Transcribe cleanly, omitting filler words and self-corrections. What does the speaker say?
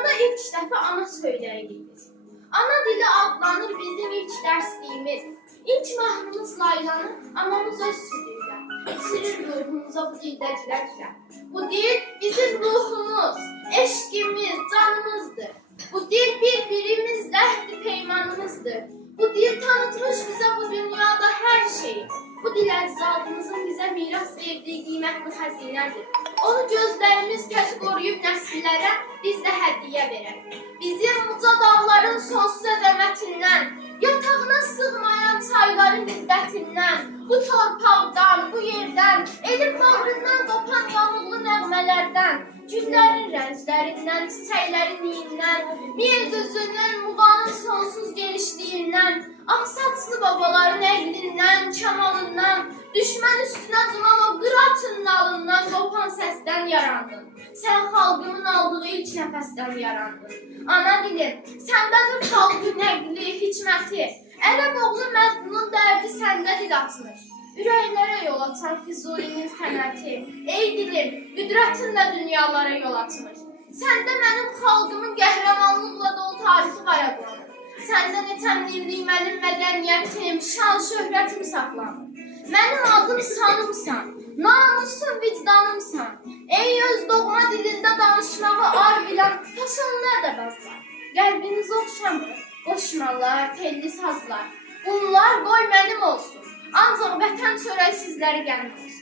Dünyada ilk dəfə ana söyləyirdik biz. Ana dili adlanır bizim ilk dərsliyimiz. İlk mahnımız Laylanı anamız öz südüylə içirir ruhumuza bu dildə cürə-cürə. Bu dil bizim ruhumuz, eşqimiz, canımızdır. Bu dil bir-birimizlə əhdi peymanımızdır. Bu dil tanıtmış bizə bu dünyada hər şeyi. Bu dil əcdadımızın bizə miras verdiyi qiymətli xəzinədir. Onu gözlərimiz tək qoruyub nəsillərə biz də hədiyyə verək. Bizim uca dağların sonsuz əzəmətindən, yatağına sığmayan çayların hiddətindən, bu torpaqdan, bu yerdən, elin bağrından qopan yağmurlu nəğmələrdən, güllərin rənclərindən, çiçəklərin iyindən, miyel gözündən, muğanın sonsuz genişliyindən, ağsaçlı babaların əqlindən, kamalından, düşmən üstünə duman o qıratın nalından qopan səsdən yarandın. Sən xalqımın aldığı ilk nəfəsdən yarandın. Ana dilim, səndədir xalqın əqli, hikməti, ərəb oğlu məzmunun dərdi səndə dil açmış. Ürəklərə yol açan Füzulinin sənəti, ey dilim, qüdrətinlə dünyalara yol açmış. Səndə mənim xalqımın qəhrəmanlıqla dolu tarixi var adlanır. Səndə neçəm illik mənim mədəniyyətim, şan, şöhrətim saxlanır. Mənim adım sanımsan, namusum, vicdanımsan. Ey öz doğma dilində danışmağı ar bilən faşonlu ədəbazlar. Qəlbiniz oxşamır, qoşmalar, telli sazlar. Bunlar qoy mənim olsun, ancaq vətən çörək sizləri gəlmə olsun.